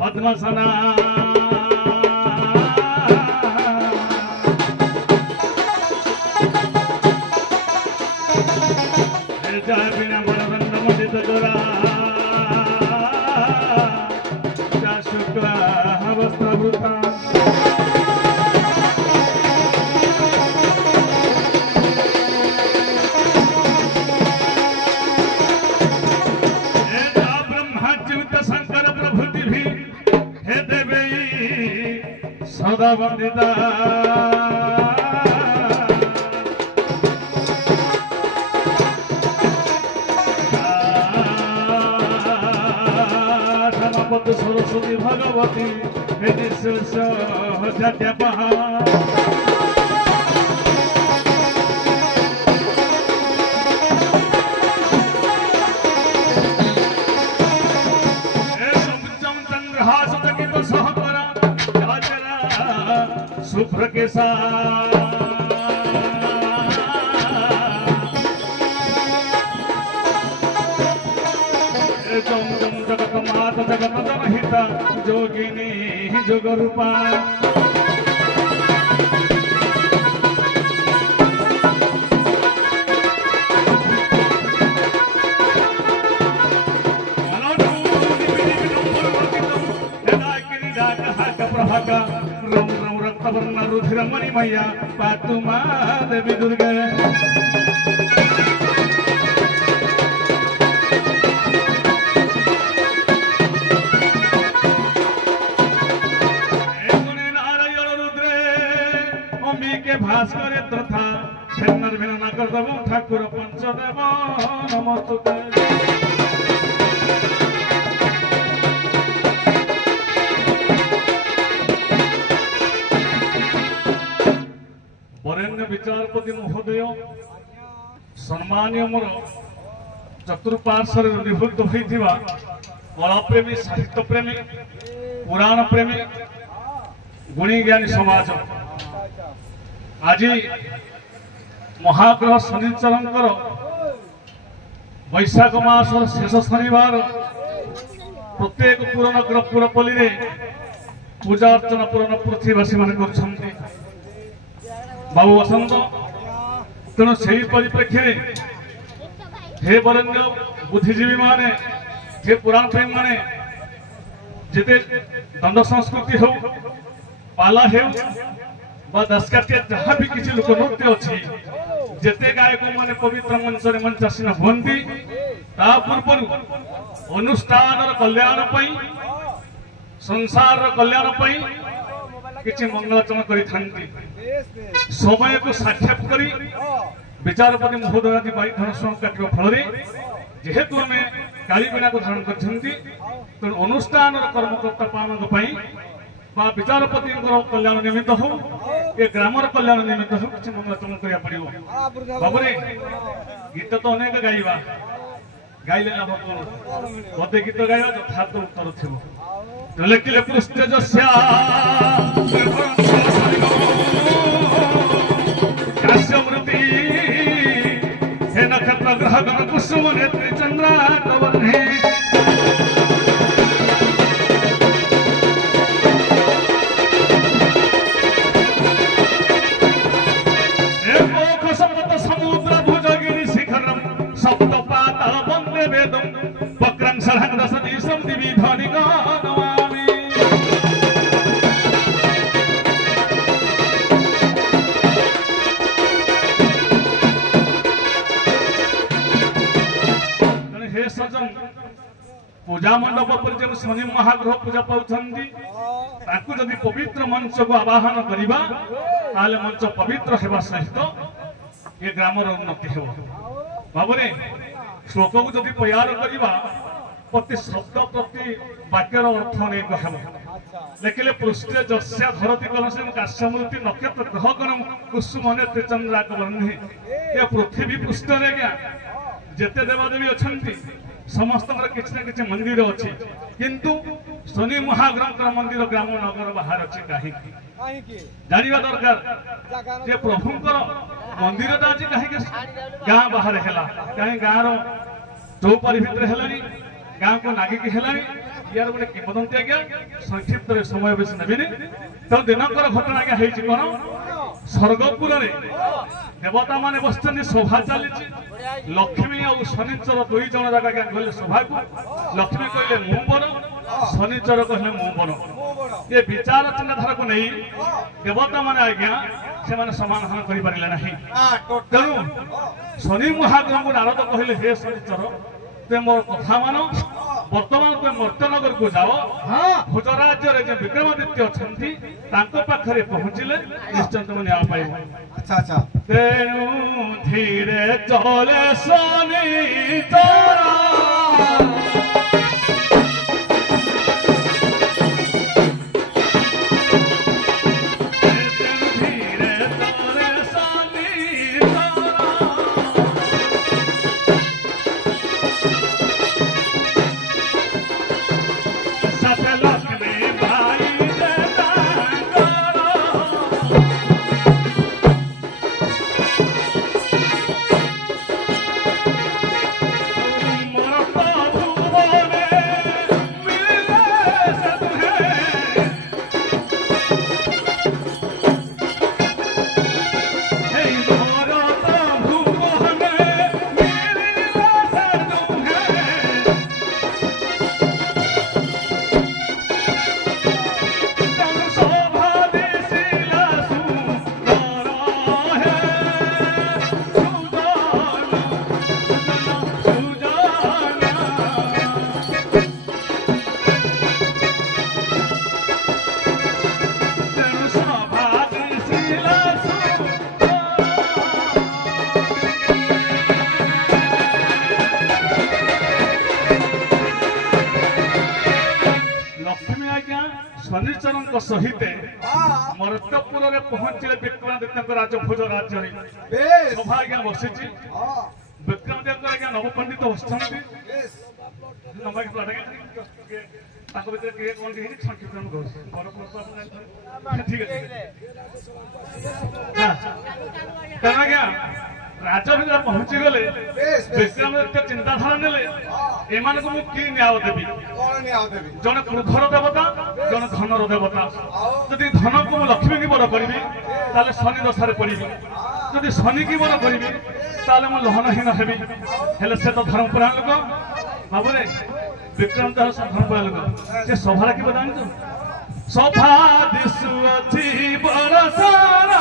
पद्मसना बिना बलवंत मुदित गोरा शुक्ला वस्त्रभूता सदा वंदिता धनपति सरस्वती भगवती शुभ्र के साथ जगत मात जगत जनहिता जोगिनी जोग रूपा वर्ण रुधिर मणिमय्या पातु मां देवी दुर्गा नारायण रुद्रे अंबिके भास्कर तथा छेन्नर भिन्न कर देव ठाकुर पंचदेव नमस्तुते वरेण्य विचारपति महोदय सम्मान्य मोर चतुर्पार्श्वर निवृत्त होइथिबा कलाप्रेमी साहित्य प्रेमी पुराण प्रेमी गुणी ज्ञानी समाज आज महाग्रह शनिचरंकर वैशाख मास शेष शनिवार प्रत्येक पुराण पुरपल्ली पूजा अर्चना पुराण पृथ्वीवासी मान कर बाबू वसंत तेणु से परिप्रेक्षी हे वरेण्य बुद्धिजीवी माने हे पुराण प्रेमी माने जिते दंड संस्कृति हो पाला हो दशकाटिया जहाँ भी किसी लोक नृत्य अच्छी जिते गायक माने पवित्र मंच मंचासीन हमें ता पूर्व अनुष्ठान कल्याण संसार कल्याण किसी मंगलाचरण कर समय को साक्षात कर विचारपति महोदय आदि बाईधन स्वयं काटा फल जेहेतु आम कालीबीणा को धारण कर अनुष्ठान कर्मकर्ता पालन विचारपति कल्याण निमित्त हो ये ग्रामर कल्याण निमित्त हो किसी मंगलाचरण करा पड़ो बाबूरे गीत तो अनेक गाइबा गाइले लाभ कौन पदे गीत गाइबा यथार्थ उत्तर थो लेखिले पृष्ठजस्या काश्यमृति हे नक्षत्र ग्रह गण कुसुम नेत्री चंद्राटवर्णे सप्त समुद्र भुजगिरि शिखरम सप्त पाताल वंदे वेदम वक्रं शरहं दशदिशं दिवि ध्वनिगा नमामि सजन पूजा मंडप पर जो शनि महाग्रह पूजा पाउछंदी ताकू जदि पवित्र मंच को आवाहन करिबा ताले मंच पवित्र हेबा सहित ये ग्रामर उन्नति हो बाबरे श्लोक को जदि तैयार करिबा प्रति शब्द प्रति वाक्यर अर्थ नहीं कहब लेकिले पृष्ठे जस्या धरती कलशम काश्यमूर्ति नक्षत्र ग्रह गण कुसुम नेत्र चंद्राक वर्णी ये पृथ्वी पृष्ठ रे क्या जेते देवादेवी अछंती समस्त किसी न किसी मंदिर अच्छी किंतु शनि महाग्रह मंदिर ग्राम नगर बाहर अच्छी कहीं जानवा दरकार जे प्रभुंकर मंदिर आज कहीं गाँ बाहर है कहीं गाँव चौपारी भितर है गाँ को नागिकी है यार गोटे किंवदंती आज्ञा संक्षिप्त समय बेस नेबिनी तो दिनकर घटना आज्ञा है कौन स्वर्गपुर देवता मान बस शोभा चली लक्ष्मी और शनिचर दुई जन जाक कहले शोभा को लक्ष्मी कहले मु बड़ शनिचर कहले मु बड़ ये विचार चिंताधारा को नहीं देवता मान आज्ञा से समाधान कर पारे ना तेणु शनि महाग्रह को नारद कहले हे शनिचर ते मोर कथा मान वर्तमान तुम मर्त्यनगर को जाओ भोज राज्य जो विक्रमादित्य अच्छा पाखे पहुंचले निश्चय तुम न्याय पाइब अच्छा अच्छा तेणु धीरे चले शनि शनिचर सहित मर्तपुर में पहुंचले विक्रमादित्य राजभोज राज्य सभा आज्ञा बसी विक्रमादित्य आज्ञा नवपंडित बसती ठीक है राजभीर पहुंची गले विक्रमादित्य चिंताधारा नेले एमान को मु की न्याय देबी जन क्रोधर देवता जन धनर देवता यदि धन को मु लक्ष्मी की बड़ करी ताले शनि दशारे पड़ी यदि शनि की बड़ करी ताले मु लहनहीन हेबी हेले से तो धर्मपुराण लोक बाबूरे विक्रम दास धर्मपुराण लोक से सभा की बतान सभा दिसु अछि बड़ सारा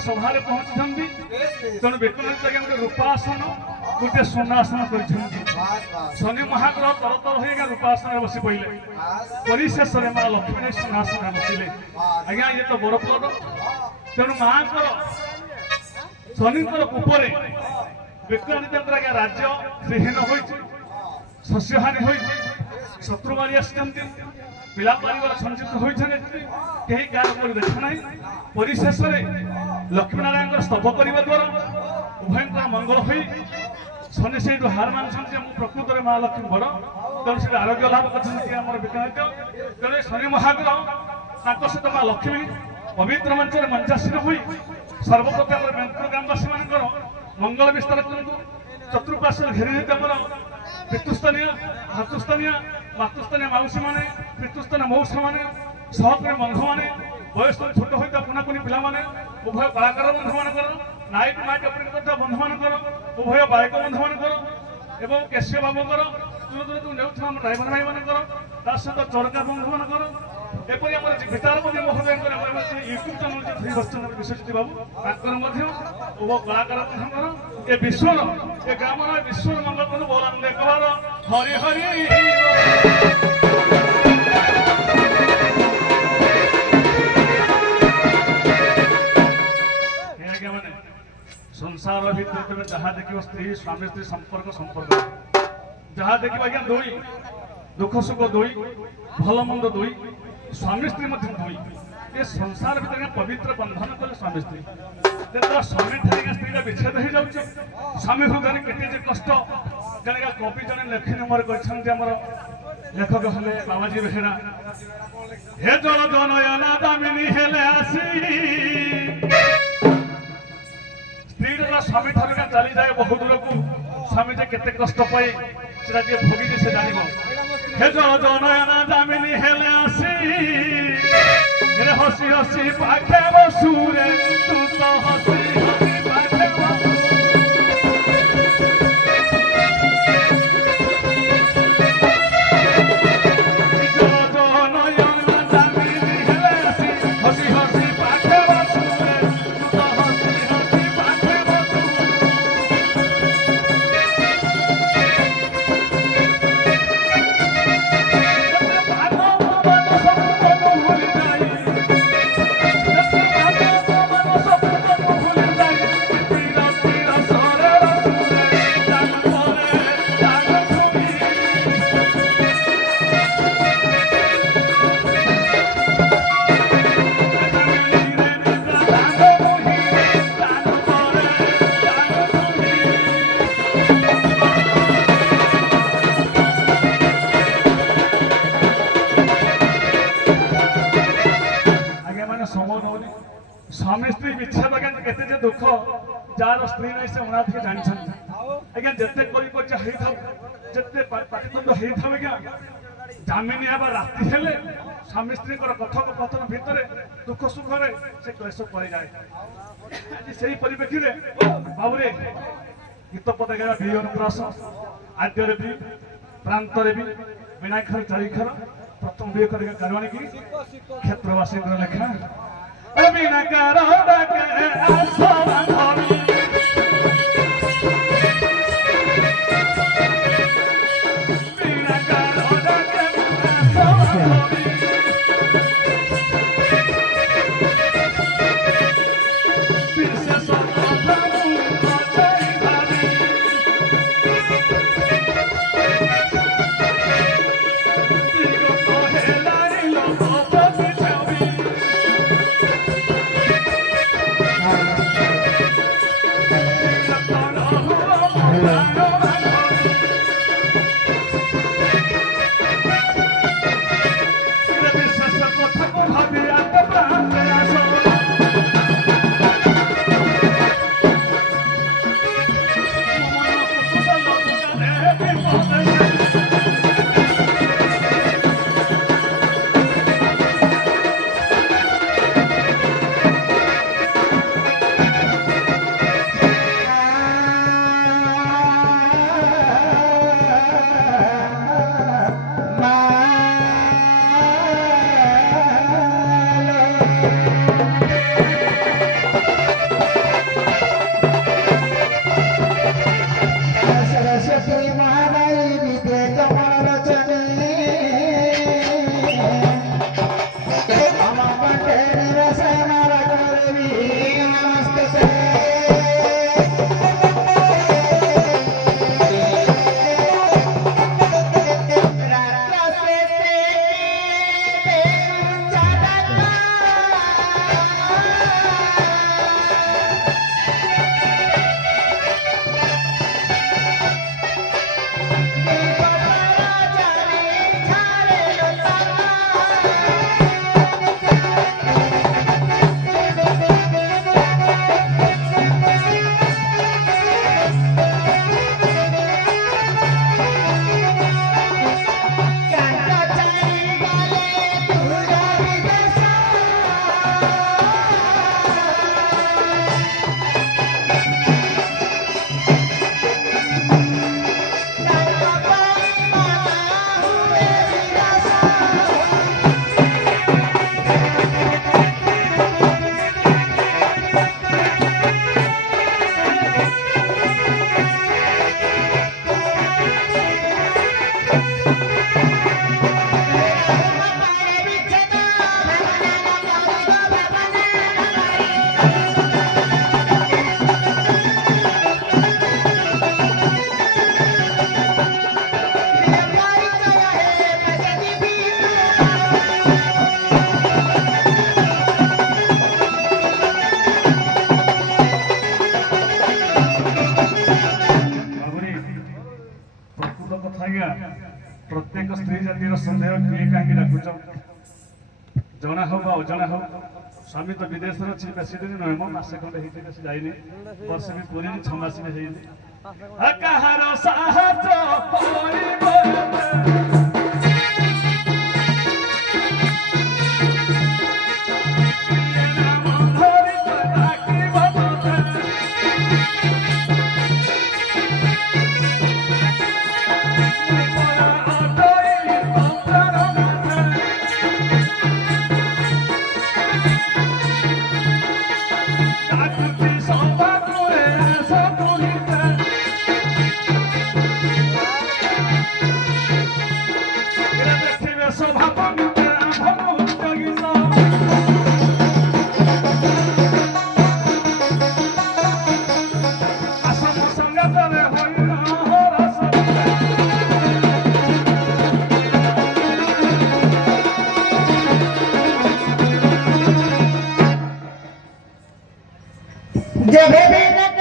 सभा पहुंची तेणु विक्रमादित्य गोटे रूपासन गोटे सुनासन कर शनि महाग्रह तर तर हो रूपासन बसी पड़े परिशेष में माँ लक्ष्मी सुनासन बसिले आज्ञा ये तो बड़ फल तेणु माँ शनि कूपर विक्रमादित्य आज्ञा राज्य श्रीहीन हो शस्यहानि हो शत्रु मारी आसती पिला परिवार संचित होती कहीं गाँव देखा ना परिशेष लक्ष्मीनारायण स्तव करने द्वारा उभयंकर मंगल हो शनि से हार मानुंट प्रकृत में माँ लक्ष्मी बड़ तेणु से आरोग्य लाभ कर विक्रमादित्य तेणु शनि महाग्रह सहित माँ लक्ष्मी पवित्र मंचर मंचासीन हो सर्वप्रथम ग्रामवासी मान मंगल विस्तार करते चतुर्पार्श्व घेरी पितृस्थानीय मातृस्थानीय मातृस्थानीय मौसी मैंने पितृस्थानीय मौसा मैंने सहकारी बंधु मैंने बयस छोट होता पुनापुनी पिला उभय कलाकार बंधु मान नायक नायक अपेक्षा करता बंधु मान उभय बायक बंधु मान केशिव बाबूर दूर दूर तू नेउथुवा ड्राइवर भाई मान सहित चरका बंधु मान एपरी आम विचारपति महोदय YouTube channel free Bachchan Vishwajit बाबू उभय कलाकार बंधु ए विश्वर ए ग्राम विश्वर मंगल बंधु बोलान देखबार हरि हरि संसार भर जहाँ देख स्त्री स्वामी स्त्री संपर्क संपर्क जहाँ देख आज्ञा दुई दुख सुख दुई भल मंद दुई स्वामी स्त्री दुई ये संसार भर पवित्र बंधन कले स्वामी स्त्री जो स्वामी ठारिका स्त्री विच्छेद हो जाऊे स्वामी हृदय के कष्ट जन कवि जन लेखी नंबर कर लेखक हेले बाबाजी बेहेरा हे जल जनयना दामिनी हेले आसी स्त्री स्वामी ठारिका चली जाए बहुत दूर को स्वामी जे केते कष्ट पाए सेटा जे भोगी से जानिब हे जल जनयना दामिनी हेले आसी रे हसी हसी पाखे बसुरे तू तो हसी हसी पाखे बसु स्वामी स्त्री विच्छेद के दुख जार स्त्री नहीं से उना जानी आज्ञा जिते जिते पाटितुंड होता आज्ञा जामिनी आवा राति हेले स्वामी स्त्री कथक कथन भितर दुख सुख से क्लेश पड़ जाए से परिप्रेक्षी बाबूरे गीत पद गाया भी अनुप्रास आद्य भी प्रांत भी विनायकर चारिखर प्रथम भी कर कारवाणी की क्षेत्रवासी लेखा बिना करो के आसमान सन्देह किए कहीं डाकुच जना हो अजना हो स्वामी तो विदेश अच्छी बेसी दिन नुहे मो मसे खंडे बेसी जाइनि वर्ष भी पूरी 6 मास भी होइनि कहार साहस जब भी